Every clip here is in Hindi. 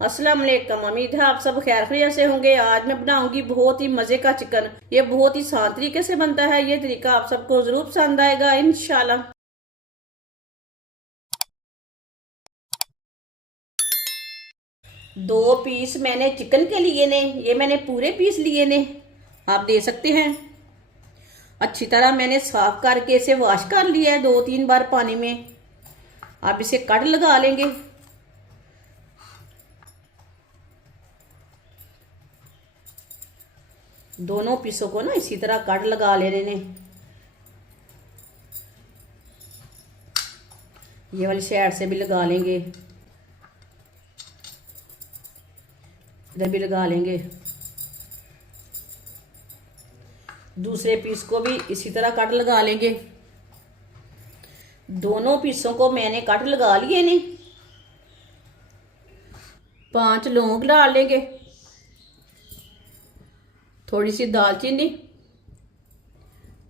अस्सलाम वालेकुम। उम्मीद है आप सब खैर खैरियत से होंगे। आज मैं बनाऊंगी बहुत ही मजे का चिकन। ये बहुत ही आसान तरीके से बनता है। ये तरीका आप सबको जरूर पसंद आएगा इंशाल्लाह। 2 पीस मैंने चिकन के लिए ने, ये मैंने पूरे पीस लिए ने, आप दे सकते हैं। अच्छी तरह मैंने साफ करके इसे वॉश कर लिया है 2-3 बार पानी में। आप इसे कट लगा लेंगे। दोनों पीसों को ना इसी तरह कट लगा लेने ने। ये वाली साइड से भी लगा लेंगे, इधर भी लगा लेंगे। दूसरे पीस को भी इसी तरह कट लगा लेंगे। दोनों पीसों को मैंने कट लगा लिए ने। 5 लौंग डाल लेंगे, थोड़ी सी दालचीनी,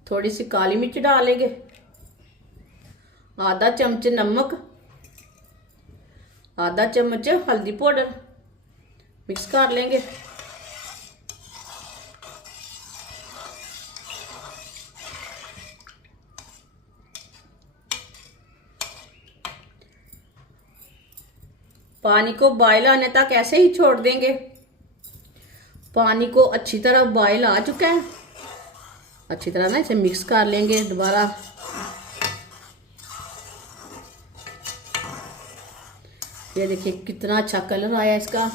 थोड़ी सी काली मिर्च डालेंगे, आधा चम्मच नमक, आधा चम्मच हल्दी पाउडर, मिक्स कर लेंगे। पानी को बॉयल आने तक ऐसे ही छोड़ देंगे। पानी को अच्छी तरह बॉयल आ चुका है। अच्छी तरह ना इसे मिक्स कर लेंगे दोबारा। ये देखिए कितना अच्छा कलर आया इसका।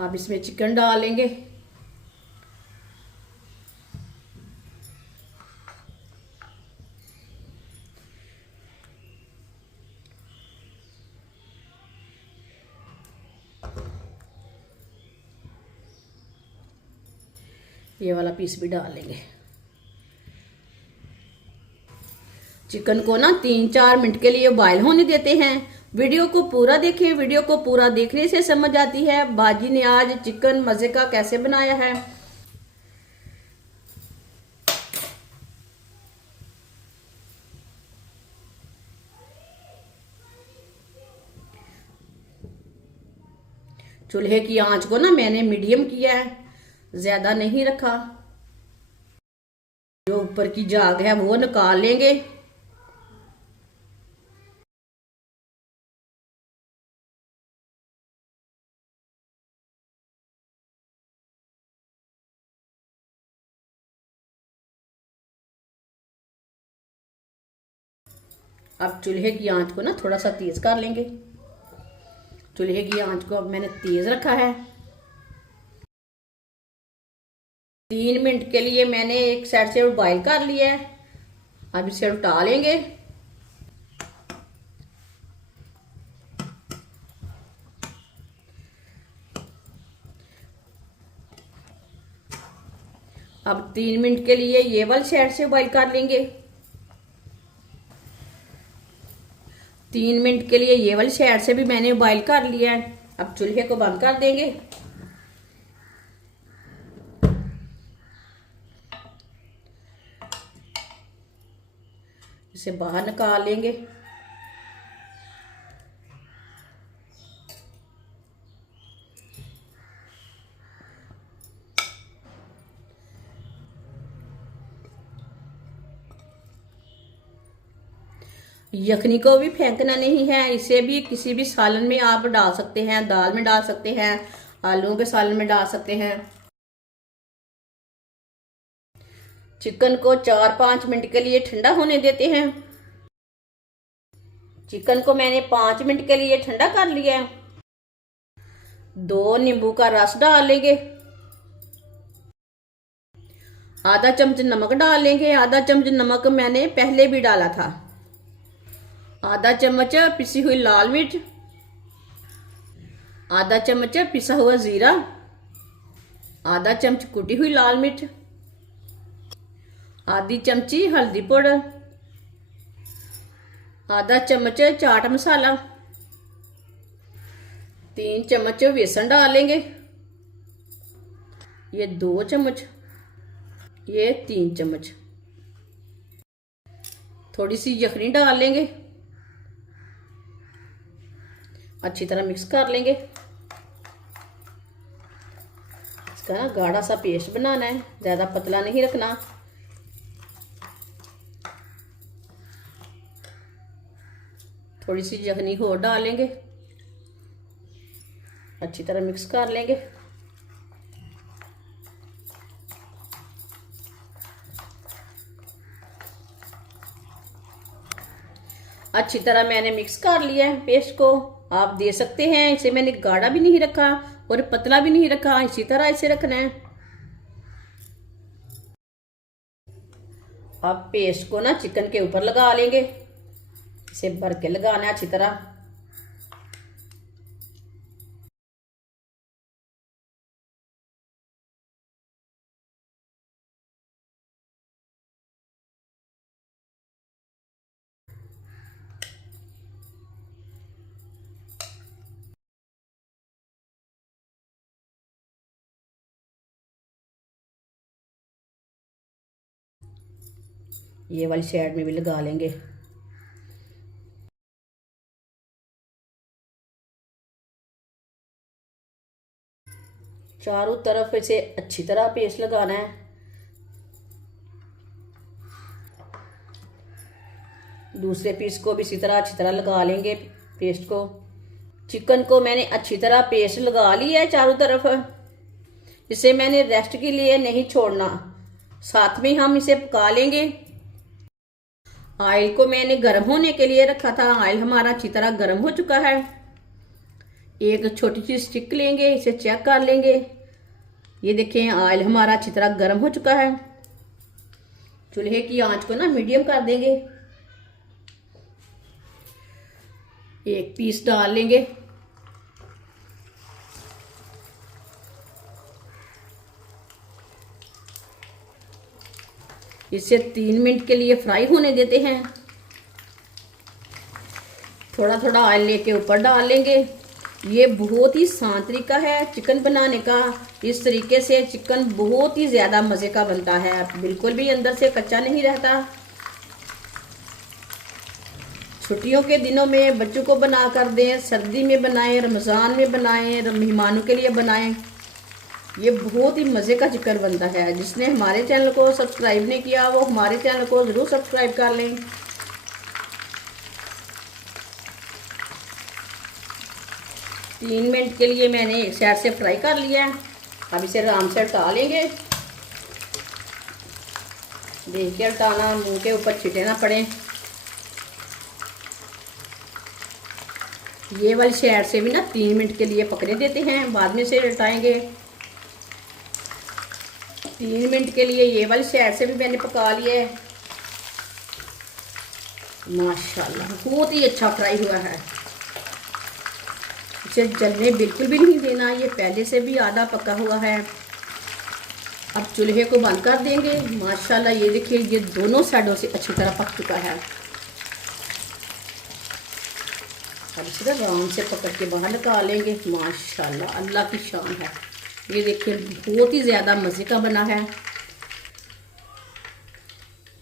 अब इसमें चिकन डालेंगे। ये वाला पीस भी डाल लेंगे। चिकन को ना 3-4 मिनट के लिए बॉयल होने देते हैं। वीडियो को पूरा देखें। वीडियो को पूरा देखने से समझ आती है बाजी ने आज चिकन मजे का कैसे बनाया है। चूल्हे की आंच को ना मैंने मीडियम किया है, ज्यादा नहीं रखा। जो ऊपर की जाग है वो निकाल लेंगे। अब चूल्हे की आंच को ना थोड़ा सा तेज कर लेंगे। चूल्हे की आंच को अब मैंने तेज रखा है। 3 मिनट के लिए मैंने एक साइड से बॉईल कर लिया है। अब इसे उल्टा लेंगे। अब 3 मिनट के लिए ये वाली साइड से बॉईल कर लेंगे। 3 मिनट के लिए ये वाली साइड से भी मैंने बॉईल कर लिया है। अब चूल्हे को बंद कर देंगे। इसे बाहर निकाल लेंगे। यखनी को भी फेंकना नहीं है। इसे भी किसी भी सालन में आप डाल सकते हैं, दाल में डाल सकते हैं, आलूओं के सालन में डाल सकते हैं। चिकन को 4-5 मिनट के लिए ठंडा होने देते हैं। चिकन को मैंने 5 मिनट के लिए ठंडा कर लिया है। 2 नींबू का रस डाल लेंगे। आधा चम्मच नमक डाल लेंगे। आधा चम्मच नमक मैंने पहले भी डाला था। आधा चम्मच पिसी हुई लाल मिर्च, आधा चम्मच पिसा हुआ जीरा, आधा चम्मच कुटी हुई लाल मिर्च, आधी चमची हल्दी पाउडर, आधा चम्मच चाट मसाला, 3 चम्मच बेसन डालेंगे। ये 2 चम्मच, ये 3 चम्मच। थोड़ी सी यखनी डाल लेंगे। अच्छी तरह मिक्स कर लेंगे। इसका ना गाढ़ा सा पेस्ट बनाना है, ज़्यादा पतला नहीं रखना। थोड़ी सी यखनी और डालेंगे, अच्छी तरह मिक्स कर लेंगे। अच्छी तरह मैंने मिक्स कर लिया है पेस्ट को। आप दे सकते हैं, इसे मैंने गाढ़ा भी नहीं रखा और पतला भी नहीं रखा, इसी तरह इसे रखना है। अब पेस्ट को ना चिकन के ऊपर लगा लेंगे, इसे भर के लगाना है अच्छी तरह। ये वाली साइड में भी लगा लेंगे। चारों तरफ इसे अच्छी तरह पेस्ट लगाना है। दूसरे पीस को भी इसी तरह अच्छी तरह लगा लेंगे पेस्ट को। चिकन को मैंने अच्छी तरह पेस्ट लगा लिया है चारों तरफ। इसे मैंने रेस्ट के लिए नहीं छोड़ना, साथ में हम इसे पका लेंगे। ऑयल को मैंने गर्म होने के लिए रखा था। ऑयल हमारा अच्छी तरह गर्म हो चुका है। एक छोटी सी स्टिक लेंगे, इसे चेक कर लेंगे। ये देखें, ऑयल हमारा अच्छी तरह गर्म हो चुका है। चूल्हे की आंच को ना मीडियम कर देंगे। एक पीस डाल लेंगे। इसे 3 मिनट के लिए फ्राई होने देते हैं। थोड़ा थोड़ा ऑयल लेके ऊपर डाल लेंगे। ये बहुत ही आसान तरीका है चिकन बनाने का। इस तरीके से चिकन बहुत ही ज़्यादा मज़े का बनता है, बिल्कुल भी अंदर से कच्चा नहीं रहता। छुट्टियों के दिनों में बच्चों को बना कर दें, सर्दी में बनाएं, रमज़ान में बनाएं, मेहमानों के लिए बनाएं। ये बहुत ही मज़े का चिकन बनता है। जिसने हमारे चैनल को सब्सक्राइब नहीं किया वो हमारे चैनल को ज़रूर सब्सक्राइब कर लें। तीन मिनट के लिए मैंने एक साइड से फ्राई कर लिया है। अब इसे आराम से हटा लेंगे। देख के हटाना, मुंह के ऊपर छिटे ना पड़े। ये वाली साइड से भी ना 3 मिनट के लिए पकने देते हैं, बाद में से हटाएंगे। 3 मिनट के लिए ये वाली साइड से भी मैंने पका लिया है। माशाल्लाह बहुत ही अच्छा फ्राई हुआ है। इसे जलने बिल्कुल भी नहीं देना, ये पहले से भी आधा पका हुआ है। अब चूल्हे को बंद कर देंगे। माशाल्लाह ये देखिए, ये दोनों साइडों से अच्छी तरह पक चुका है। अब इसे आराम से पकड़ के बाहर निकाल लेंगे। माशाल्लाह अल्लाह की शान है। ये देखिए बहुत ही ज़्यादा मज़े का बना है।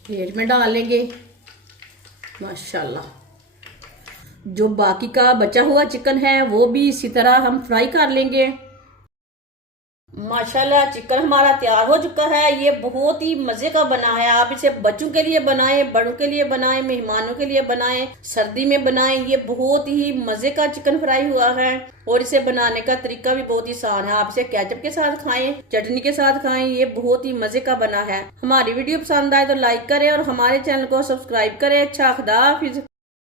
प्लेट में डाल लेंगे। माशाल्लाह जो बाकी का बचा हुआ चिकन है वो भी इसी तरह हम फ्राई कर लेंगे। माशाल्लाह चिकन हमारा तैयार हो चुका है। ये बहुत ही मज़े का बना है। आप इसे बच्चों के लिए बनाएं, बड़ों के लिए बनाएं, मेहमानों के लिए बनाएं, सर्दी में बनाएं। ये बहुत ही मज़े का चिकन फ्राई हुआ है और इसे बनाने का तरीका भी बहुत ही आसान है। आप इसे केचप के साथ खाएं, चटनी के साथ खाएं। ये बहुत ही मज़े का बना है। हमारी वीडियो पसंद आए तो लाइक करें और हमारे चैनल को सब्सक्राइब करें। अच्छा, खुदा हाफिज़।